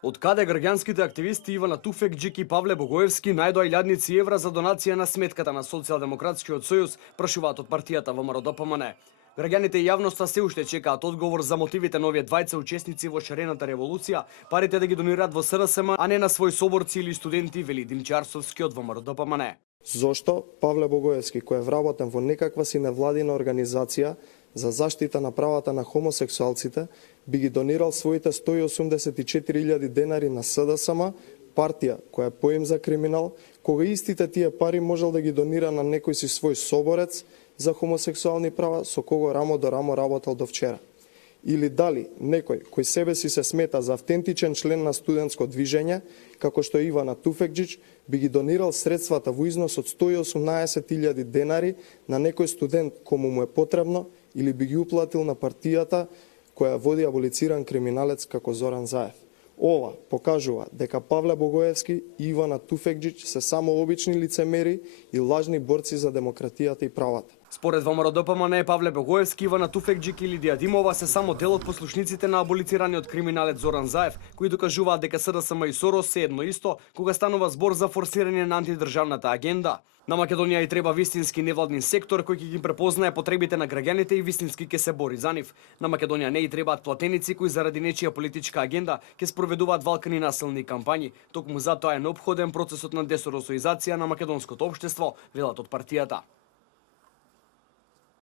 Од каде граѓанските активисти Ивана Туфекџик и Павле Богоевски најдоа илјадници евра за донација на сметката на Социјалдемократскиот сојуз, прашуваат од партијата ВМРО-ДПМН. Граѓаните и јавноста се уште чекаат одговор за мотивите на овие двајца учесници во шарената револуција, парите да ги донираат во СРСМ, а не на своји соборци или студенти, вели Димчарсовски од ВМРО-ДПМН. Зошто Павле Богоевски, кој е вработен во некаква си невладина организација за заштита на правата на хомосексуалците, би ги донирал своите 184.000 денари на СДСМ, партија која е поим за криминал, кога истите тие пари можел да ги донира на некој си свој соборец за хомосексуални права со кого рамо до рамо работел до вчера. Или дали некој кој себе си се смета за автентичен член на студентско движење, како што е Ивана Туфекџич, би ги донирал средствата во износ од 118.000 денари на некој студент кому му е потребно, или би ги уплатил на партијата која води аболициран криминалец како Зоран Заев. Ова покажува дека Павле Богоевски и Ивана Туфекџич се само обични лицемери и лажни борци за демократијата и правата. Според ВМРО-ДПМН, Павле Богоевски, Ивана Туфекџик и Лидија Димова се само дел од послушниците на аболицираниот криминалец Зоран Заев, кои докажуваат дека СДСМ и Сорос се едно исто кога станува збор за форсирање на антидржавната агенда. На Македонија и треба вистински невладин сектор кој ќе ги препознае потребите на граѓаните и вистински ќе се бори за нив. На Македонија не и требаат платеници кои заради нечија политичка агенда ќе спроведуваат валкани насилни кампањи. Токму затоа е неопходен процесот на десоросоизација на македонското општество, велат од партијата.